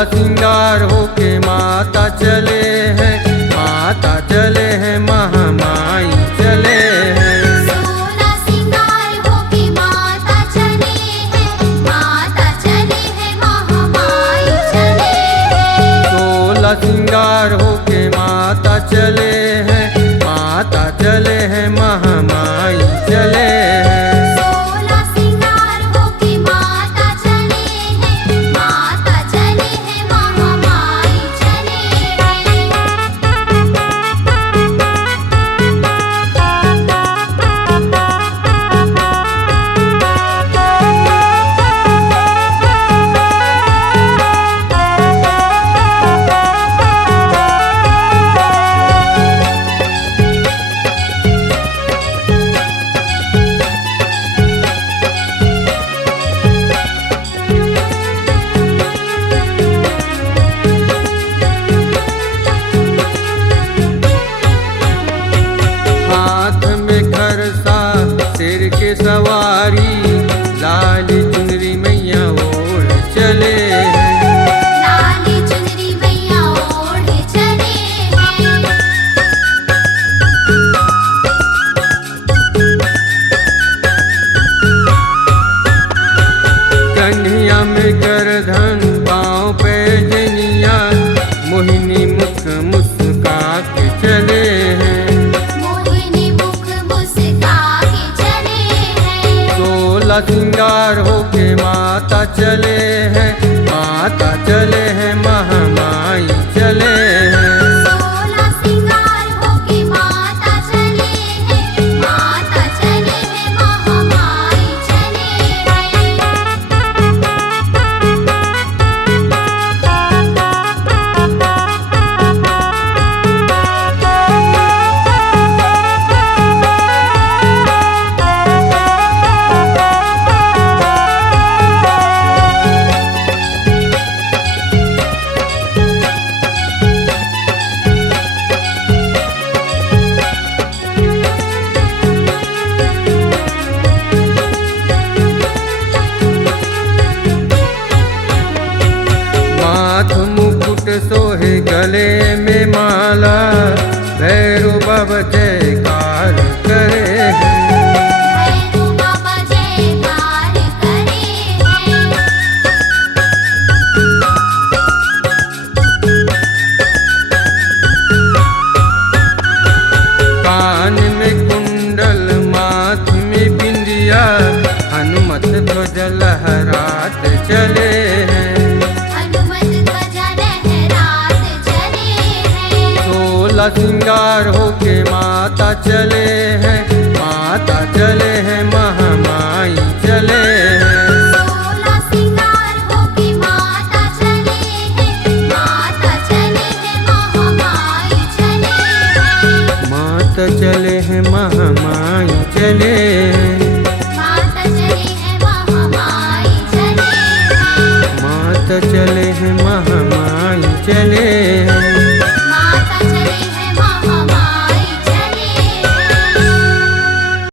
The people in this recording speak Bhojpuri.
सोलह सिंगार होके माता चले हैं, माता चले हैं, महामाई चले हैं। सोलह सिंगार होके माता चले हैं, माता चले हैं, महामाई चले हैं। सोलह सिंगार होके माता चले हैं, माता चले हैं, महामाई चले हैं। सोलह सिंगार होके माता चले हैं, माता चले हैं, महामाई चले हैं। हाथ में खरसा सिर के सवारी, लाल चुनरी मैया ओढ़ चले हैं। लाली चुनरी मैया ओढ़ चले हैं। कन्हैया में करधन पाँव पे जनिया, मोहिनी मुख मुस्का के चले हैं। मोहिनी मुख मुस्का के चले हैं। सोलह सिंगार होके माता चले हैं, माता चले हैं, महामाई चले हैं। सोलह सिंगार होके माता चले हैं, माता चले हैं, महामाई चले हैं। माथ मुकुट सोहे गले में माला, भैरो बाबा जयकार करे हैं। भैरू बाबा जयकार करे हैं। कान में कुंडल माथ में बिंदिया, हनुमत ध्वज लहरात चले हैं। हनुमत ध्वजा लहरात चले हैं। सोलह सिंगार होके माता चले हैं, माता चले हैं, महामाई चले हैं। सोलह सिंगार होके माता चले हैं, माता चले हैं, महामाई चले हैं। माता चले हैं, महामाई चले हैं। माता चले हैं, महामाई चले हैं। माता चले हैं, महामाई चले